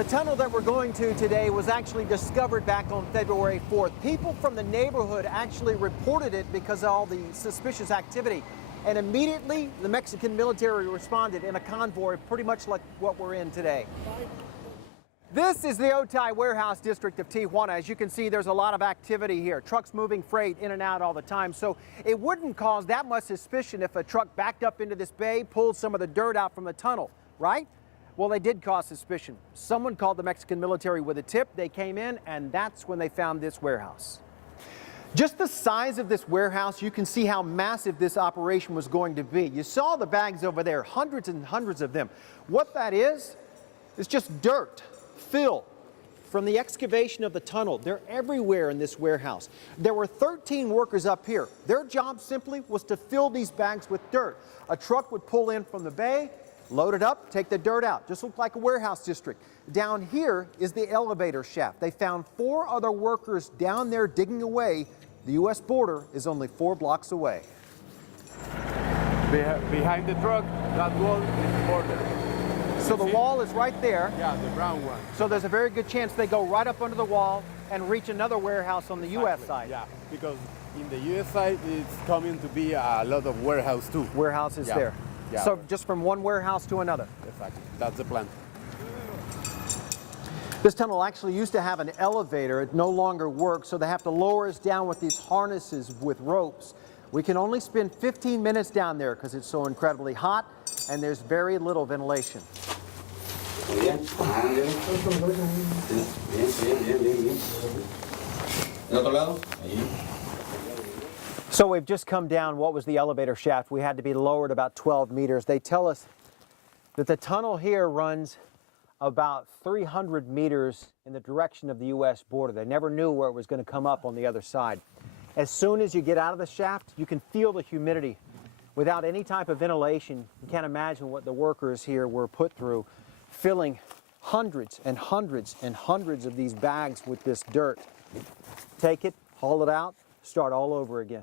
The tunnel that we're going to today was actually discovered back on February 4th. People from the neighborhood actually reported it because of all the suspicious activity. And immediately, the Mexican military responded in a convoy pretty much like what we're in today. This is the Otay warehouse district of Tijuana. As you can see, there's a lot of activity here. Trucks moving freight in and out all the time. So it wouldn't cause that much suspicion if a truck backed up into this bay, pulled some of the dirt out from the tunnel, right? Well, they did cause suspicion. Someone called the Mexican military with a tip. They came in, and that's when they found this warehouse. Just the size of this warehouse, you can see how massive this operation was going to be. You saw the bags over there, hundreds and hundreds of them. What that is just dirt, fill from the excavation of the tunnel. They're everywhere in this warehouse. There were 13 workers up here. Their job simply was to fill these bags with dirt. A truck would pull in from the bay, load it up, take the dirt out. Just looked like a warehouse district. Down here is the elevator shaft. They found 4 other workers down there digging away. The U.S. border is only 4 blocks away. Behind the truck, that wall is the border. So the wall is right there. Yeah, the brown one. So there's a very good chance they go right up under the wall and reach another warehouse on the U.S. side. Yeah, because in the U.S. side, it's coming to be a lot of warehouse too. Warehouses there. Yeah. So just from one warehouse to another. Exactly. That's the plan. This tunnel actually used to have an elevator. It no longer works, so they have to lower us down with these harnesses with ropes. We can only spend 15 minutes down there because it's so incredibly hot and there's very little ventilation. So we've just come down what was the elevator shaft. We had to be lowered about 12 meters. They tell us that the tunnel here runs about 300 meters in the direction of the U.S. border. They never knew where it was going to come up on the other side. As soon as you get out of the shaft, you can feel the humidity. Without any type of ventilation, you can't imagine what the workers here were put through, filling hundreds and hundreds and hundreds of these bags with this dirt. Take it, haul it out, start all over again.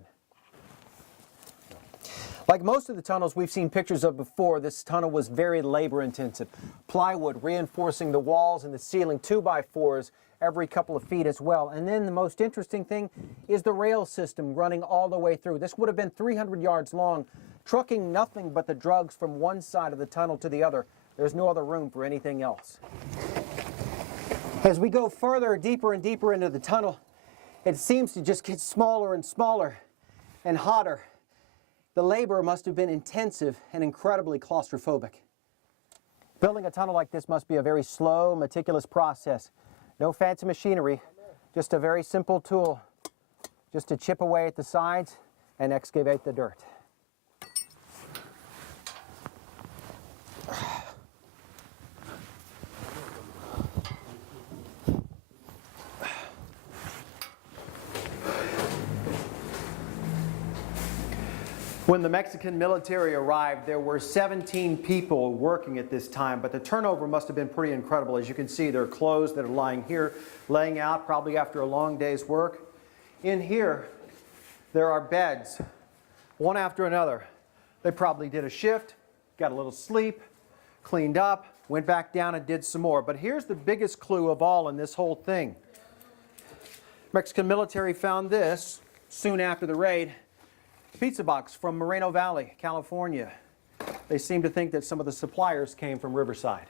Like most of the tunnels we've seen pictures of before, this tunnel was very labor intensive. Plywood reinforcing the walls and the ceiling, 2x4s every couple of feet as well. And then the most interesting thing is the rail system running all the way through. This would have been 300 yards long, trucking nothing but the drugs from one side of the tunnel to the other. There's no other room for anything else. As we go further, deeper and deeper into the tunnel, it seems to just get smaller and smaller and hotter. The labor must have been intensive and incredibly claustrophobic. Building a tunnel like this must be a very slow, meticulous process. No fancy machinery, just a very simple tool, just to chip away at the sides and excavate the dirt. When the Mexican military arrived, there were 17 people working at this time, but the turnover must have been pretty incredible. As you can see, there are clothes that are lying here, laying out probably after a long day's work. In here, there are beds, one after another. They probably did a shift, got a little sleep, cleaned up, went back down and did some more. But here's the biggest clue of all in this whole thing. Mexican military found this soon after the raid. Pizza box from Moreno Valley, California. They seem to think that some of the suppliers came from Riverside.